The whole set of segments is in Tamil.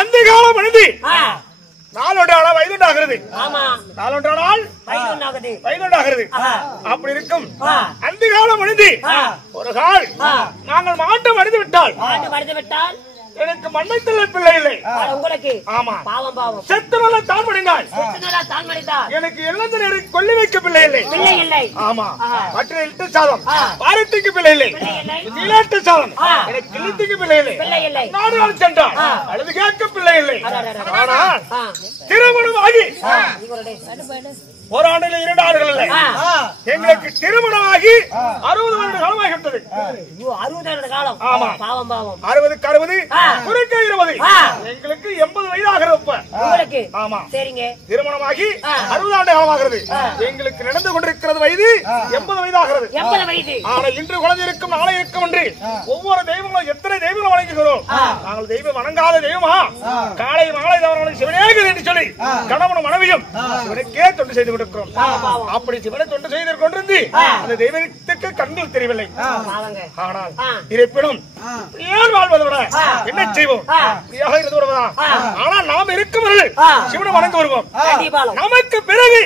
அந்த காலம் மனிதி நாளொன்றான வயதுண்டாகிறது. நாளொன்றானால் வயதுண்டாகிறது. அப்படி இருக்கும் அந்த காலம் மனிதி ஒரு கால் நாங்கள் மாட்டு மடிந்து விட்டால் எனக்கு மண்ணைத்தல்ல பிள்ளை இல்லை. உங்களுக்கு ஆமா பாவம் பாவம் செத்துமல்ல தான் மடிந்தால் எனக்கு எல்லாத்த நேரம் கொல்லி வைக்க பிள்ளை இல்லை. பிள்ளை இல்லை. ஆமா மற்ற இட்டு சாதம் பாரத்துக்கு பிள்ளை இல்லை. நீலாட்டு சாதம் எனக்கு கிழித்துக்கு பிள்ளை இல்லை. பிள்ளை இல்லை. நாடு சென்றால் அழுது கேட்க பிள்ளை இல்லை. ஆனால் திருமணம் ஆகி ஒரு ஆண்டில் 2 ஆண்டுகள் இல்லை எங்களுக்கு திருமணமாகி 60 வருட காலமாகிவிட்டது. 60 வருட காலம். ஆமா பாவம் பாவம் 60க்கு 60 குறுக்க 20 எங்களுக்கு 80 வயது ஆகிறது. உங்களுக்கு ஆமா சரிங்க திருமணமாகி 60 ஆண்டு காலமாகிறது. எங்களுக்கு நடந்து கொண்டிருக்கிறது வயது 80 வயது ஆகிறது. 80 வயது. ஆனால் இன்று குழந்தை இருக்கும் நாளை இருக்கும் என்று ஒவ்வொரு தெய்வங்களும் எத்தனை தெய்வங்களும் வணங்குகிறோம். நாங்கள் தெய்வம் வணங்காத தெய்வமா காலை மாலை தவறான சிவனேக என்று சொல்லி கணவனும் மனைவியும் சிவனுக்கே தொண்டு செய்து கொடுக்கிறோம். அப்படி சிவனை தொண்டு செய்து கொண்டிருந்து அந்த தெய்வத்துக்கு கண்கள் தெரியவில்லை. ஆனால் இருப்பினும் ஏன் வாழ்வதை விட என்ன செய்வோம் இருந்து வருவதா. ஆனால் நாம் இருக்கவர்கள் சிவனை வணங்க வருவோம். நமக்கு பிறகு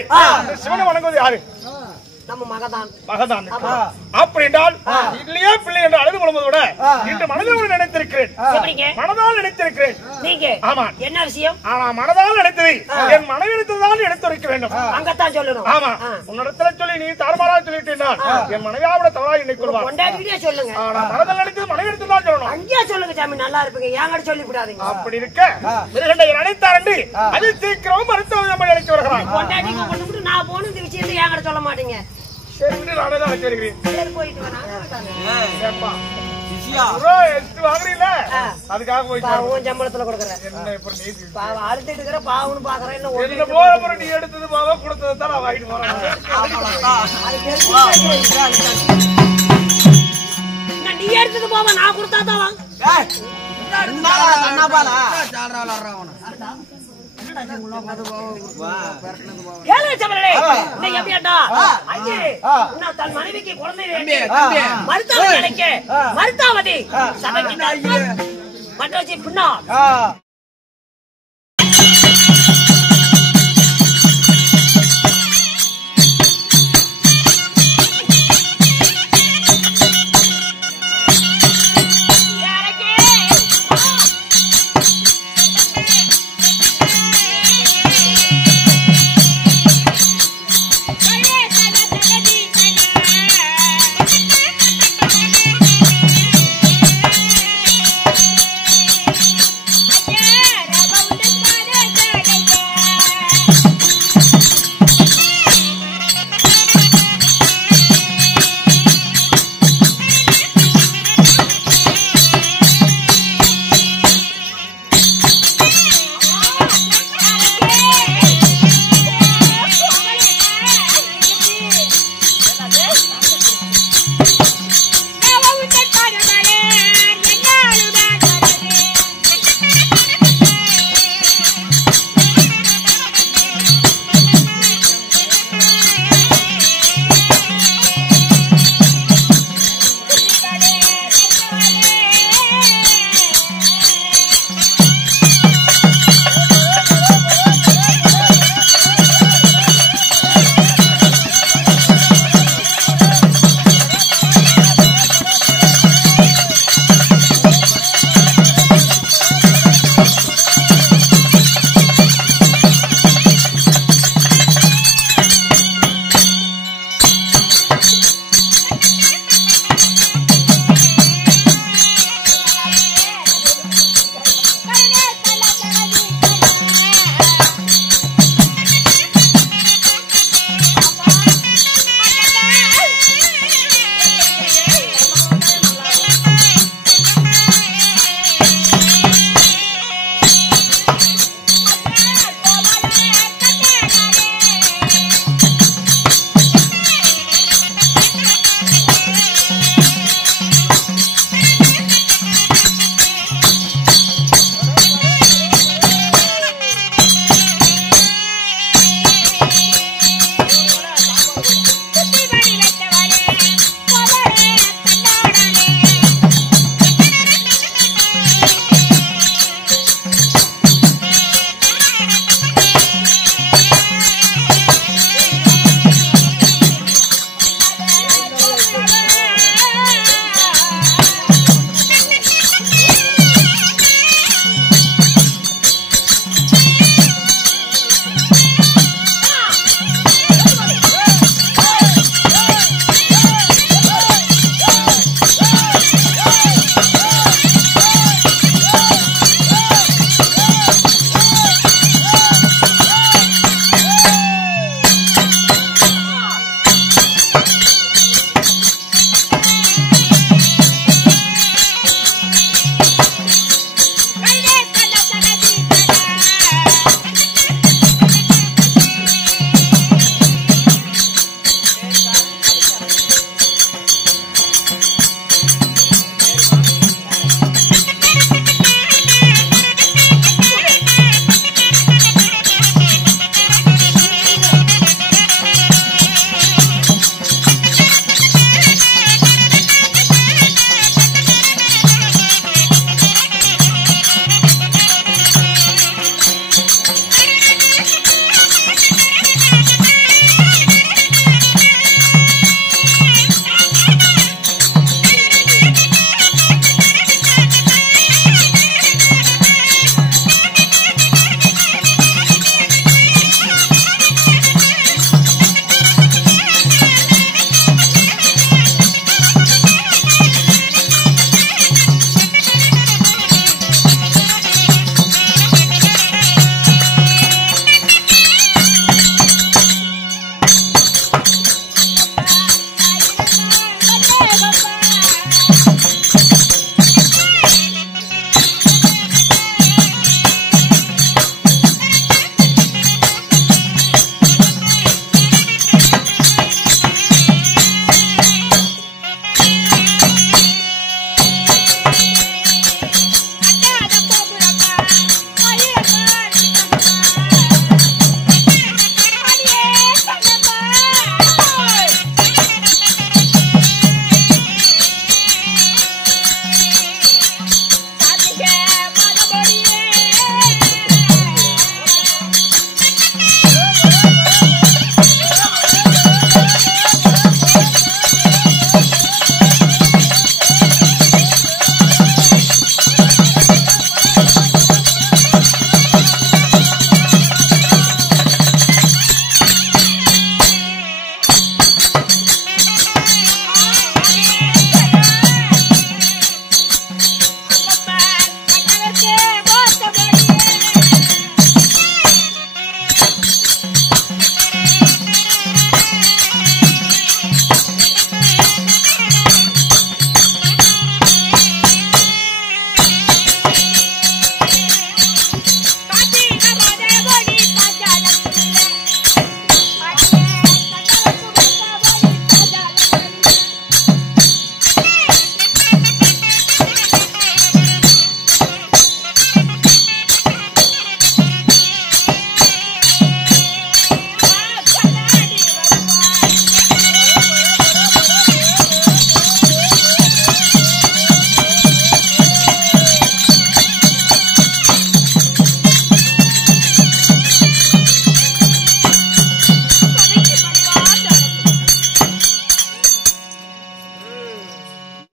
சிவனை வணங்குவது யாரு? நம்ம மகதான். மகதான் அப்படி என்றால் இல்லையா பிள்ளை என்று அழுது கொள்வதை விட இன்று மனதில் நினைத்திருக்கிறேன். மனதால் நினைத்திருக்கிறேன். நீங்க ஆமா என்ன விஷயம்? ஆனா மனதால் நினைத்தது என் மனைவிடத்தான் எடுத்து வைக்க வேண்டும். அங்கத்தான் சொல்லணும். ஆமா உன்னிடத்துல சொல்லி நீ தாறுமாறா சொல்லிட்டீன்னா என் மனைவியாவோட தவறா எண்ணிக்கொள்வார். கொண்டாடிட்டே சொல்லுங்க. ஆனா மனதில் நினைத்தது மனைவிடத்தான் தான் சொல்லணும். அங்கேயே சொல்லுங்க சாமி நல்லா இருப்பீங்க. ஏங்கட சொல்லி விடாதீங்க. அப்படி இருக்க மிருகண்டை நினைத்தாரண்டு அது சீக்கிரம் மருத்துவ நம்ம நினைச்சு வருகிறான். கொண்டாடிங்க கொண்டு நான் போன இந்த விஷயத்தை ஏங்கட சொல்ல மாட்டீங்க. சரி நானே தான் வச்சிருக்கிறேன். சரி போயிட்டு வா. ஏப்பா சிசியா ப்ரோ எஸ்ட் வாங்குறீல அதுக்காக போய் உன் சம்பளத்துல கொடுக்கறேன். என்ன இப்ப நீ பாவ அறுத்திட்டு இருக்கற பாவன்னு பாக்குறேன். என்ன போற போற நீ எடுத்தது பாவ கொடுத்தது தான் நான் வாங்கிட்டு போறேன். நான் நீ எடுத்தது பாவ நான் கொடுத்தா தான் வாங்க. ஏய் என்னடா அண்ணா பாலா சால்றா வளறவன தன் மனைவிக்கு குழந்தை மருத்துவமனைக்கு மருத்துவமதி சபைக்கு பின்னா